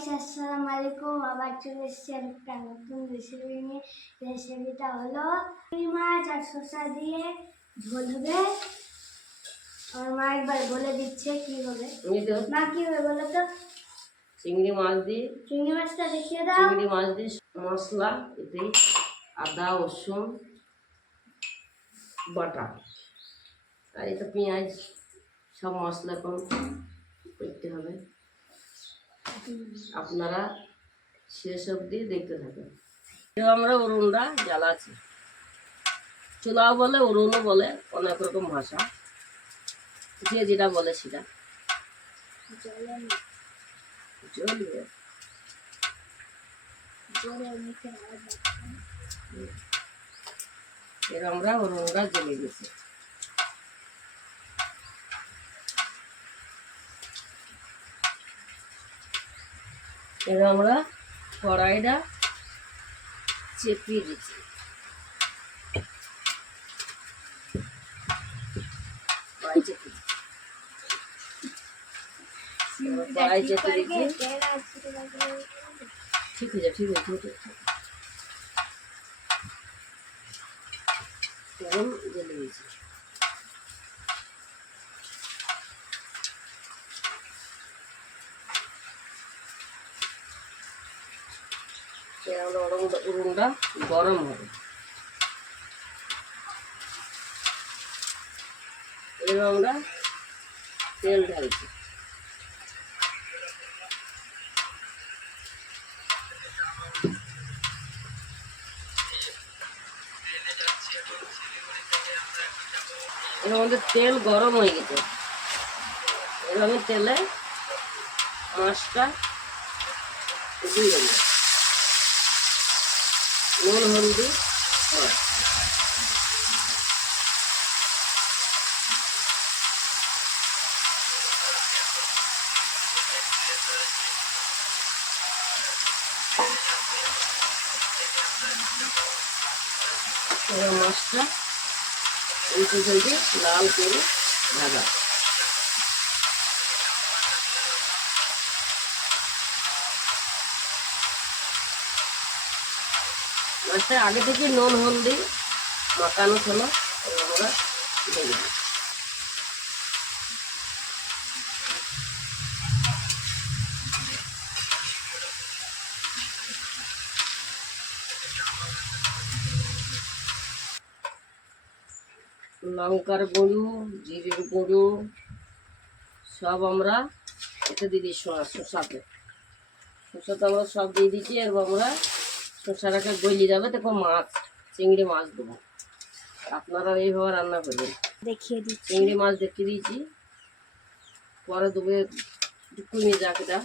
Guys, আসসালামু আলাইকুম। আবার চলে এসেছি একটা নতুন রেসিপি নিয়ে। রেসিপিটা হলো চিংড়ি মাছ আর শসা দিয়ে ঝোল হবে। আমার মা একবার বলে দিচ্ছে কি হবে। মা কি হবে বলো তো? চিংড়ি মাছ দিয়ে, চিংড়ি মাছটা দেখিয়ে দাও। চিংড়ি মাছ দিয়ে মশলা, এতে আদা রসুন বাটা আর এটা পেঁয়াজ, সব মশলা করতে হবে। আপনারা শেষ অবধি দেখতে থাকেন। আমরা উনুনটা জ্বালাচ্ছি। চুলাও বলে, উনুনও বলে, অনেক রকম ভাষা, যে যেটা বলে সেটা। এর আমরা উনুনটা জ্বেলে গেছি। এবার আমরা কড়াইটা চেপিয়ে দিচ্ছি। কড়াই চেপে দিচ্ছি। ঠিক আছে, ঠিক আছে, ঠিক আছে। এখন জ্বেলে দিয়েছি। উনুনটা গরম হবে। এবার আমরা তেল ঢালছি। এর মধ্যে তেল গরম হয়ে গেছে। এবার আমি তেলে মাছটা দিয়ে দেবো। নুন হলদি এবার মাছটা উল্টে পাল্টে লাল করে ভাজা। মাছটা আগে থেকে নুন হলদি মাখানো ছিল, আমরা দিয়ে দিই। লঙ্কার গুঁড়ো, জিরের গুঁড়ো সব আমরা এতে দিয়ে দিই। শসাতে আমরা সব দিয়ে দিচ্ছি। এরপর আমরা শসাটাকে গলি যাবে, তখন মাছ, চিংড়ি মাছ দেবো। আপনারা এইভাবে রান্না করবেন। দেখিয়ে দিচ্ছি। চিংড়ি মাছ দেখিয়ে দিয়েছি, পরে দেবে কমিয়ে যাক এটা